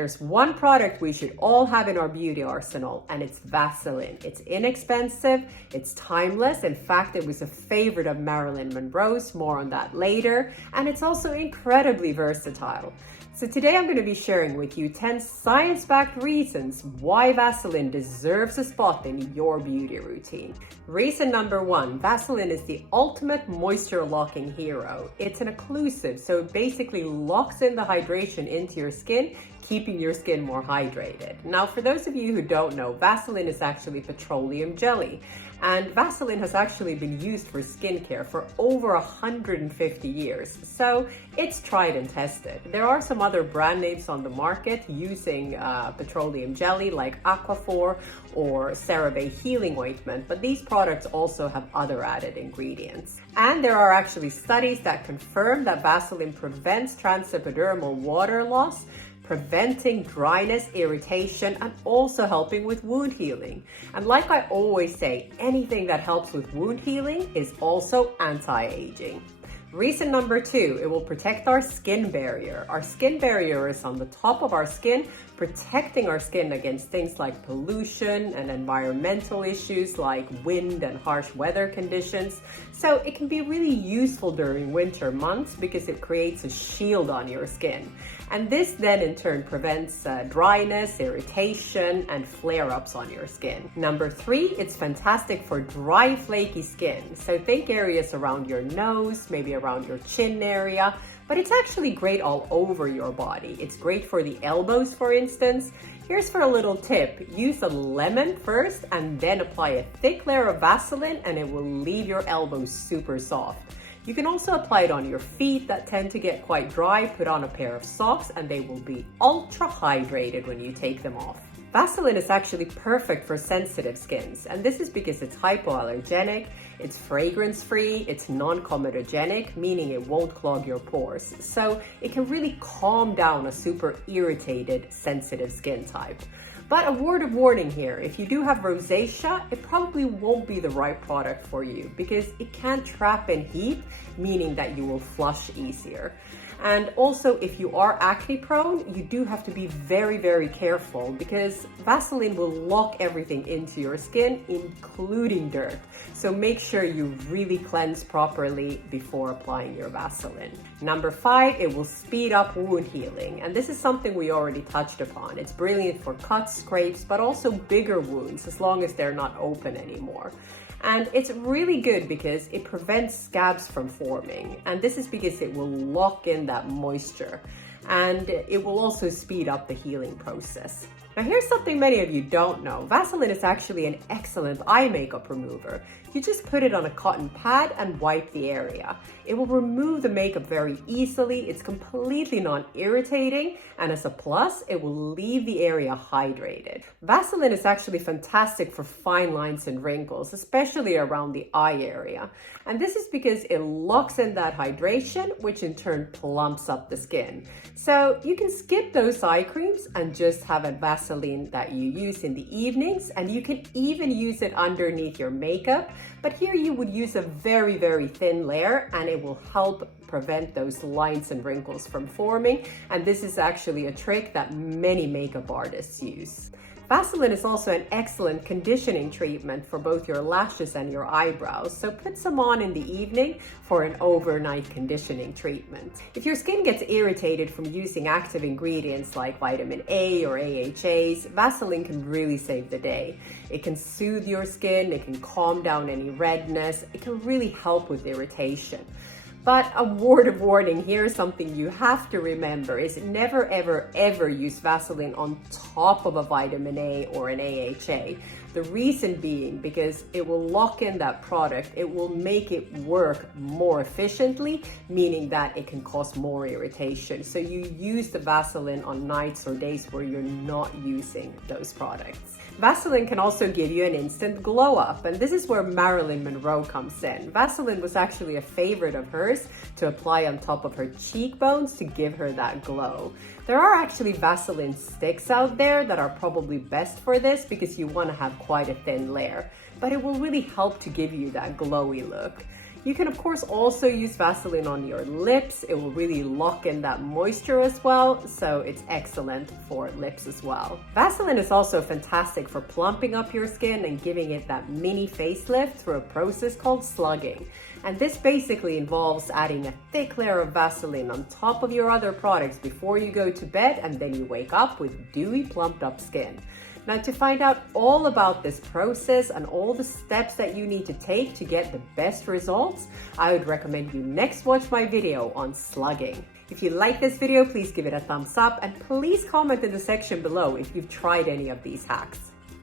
There's one product we should all have in our beauty arsenal, and it's Vaseline. It's inexpensive, it's timeless. In fact, it was a favorite of Marilyn Monroe's, more on that later, and it's also incredibly versatile. So today I'm going to be sharing with you 10 science-backed reasons why Vaseline deserves a spot in your beauty routine. Reason number 1, Vaseline is the ultimate moisture locking hero. It's an occlusive, so it basically locks in the hydration into your skin, keeping your skin more hydrated. Now, for those of you who don't know, Vaseline is actually petroleum jelly. And Vaseline has actually been used for skincare for over 150 years. So it's tried and tested. There are some other brand names on the market using petroleum jelly like Aquaphor or CeraVe Healing Ointment, but these products also have other added ingredients. And there are actually studies that confirm that Vaseline prevents transepidermal water loss, preventing dryness, irritation, and also helping with wound healing. And like I always say, anything that helps with wound healing is also anti-aging. Reason number 2, it will protect our skin barrier. Our skin barrier is on the top of our skin, protecting our skin against things like pollution and environmental issues like wind and harsh weather conditions. So it can be really useful during winter months because it creates a shield on your skin. And this then in turn prevents dryness, irritation, and flare-ups on your skin. Number 3, it's fantastic for dry, flaky skin. So think areas around your nose, maybe around your chin area, but it's actually great all over your body. It's great for the elbows, for instance. Here's for a little tip. Use a lemon first and then apply a thick layer of Vaseline and it will leave your elbows super soft. You can also apply it on your feet that tend to get quite dry. Put on a pair of socks and they will be ultra hydrated when you take them off. Vaseline is actually perfect for sensitive skins, and this is because it's hypoallergenic, it's fragrance-free, it's non-comedogenic, meaning it won't clog your pores. So it can really calm down a super irritated, sensitive skin type. But a word of warning here, if you do have rosacea, it probably won't be the right product for you because it can trap in heat, meaning that you will flush easier. And also, if you are acne prone, you do have to be very, very careful because Vaseline will lock everything into your skin, including dirt. So make sure you really cleanse properly before applying your Vaseline. Number 5, it will speed up wound healing. And this is something we already touched upon. It's brilliant for cuts, scrapes, but also bigger wounds as long as they're not open anymore. And it's really good because it prevents scabs from forming. And this is because it will lock in that moisture. And it will also speed up the healing process. Now here's something many of you don't know. Vaseline is actually an excellent eye makeup remover. You just put it on a cotton pad and wipe the area. It will remove the makeup very easily. It's completely non-irritating, and as a plus, it will leave the area hydrated. Vaseline is actually fantastic for fine lines and wrinkles, especially around the eye area. And this is because it locks in that hydration, which in turn plumps up the skin. So you can skip those eye creams and just have a Vaseline that you use in the evenings, and you can even use it underneath your makeup. But here you would use a very, very thin layer and it will help prevent those lines and wrinkles from forming. And this is actually a trick that many makeup artists use. Vaseline is also an excellent conditioning treatment for both your lashes and your eyebrows, so put some on in the evening for an overnight conditioning treatment. If your skin gets irritated from using active ingredients like vitamin A or AHAs, Vaseline can really save the day. It can soothe your skin, it can calm down any redness, it can really help with irritation. But a word of warning here, something you have to remember is never, ever, ever use Vaseline on top of a vitamin A or an AHA. The reason being because it will lock in that product. It will make it work more efficiently, meaning that it can cause more irritation. So you use the Vaseline on nights or days where you're not using those products. Vaseline can also give you an instant glow up, and this is where Marilyn Monroe comes in. Vaseline was actually a favorite of hers to apply on top of her cheekbones to give her that glow. There are actually Vaseline sticks out there that are probably best for this because you want to have quite a thin layer, but it will really help to give you that glowy look. You can of course also use Vaseline on your lips. It will really lock in that moisture as well, so it's excellent for lips as well. Vaseline is also fantastic for plumping up your skin and giving it that mini facelift through a process called slugging. And this basically involves adding a thick layer of Vaseline on top of your other products before you go to bed, and then you wake up with dewy, plumped up skin. Now, to find out all about this process and all the steps that you need to take to get the best results, I would recommend you next watch my video on slugging. If you like this video, please give it a thumbs up and please comment in the section below if you've tried any of these hacks.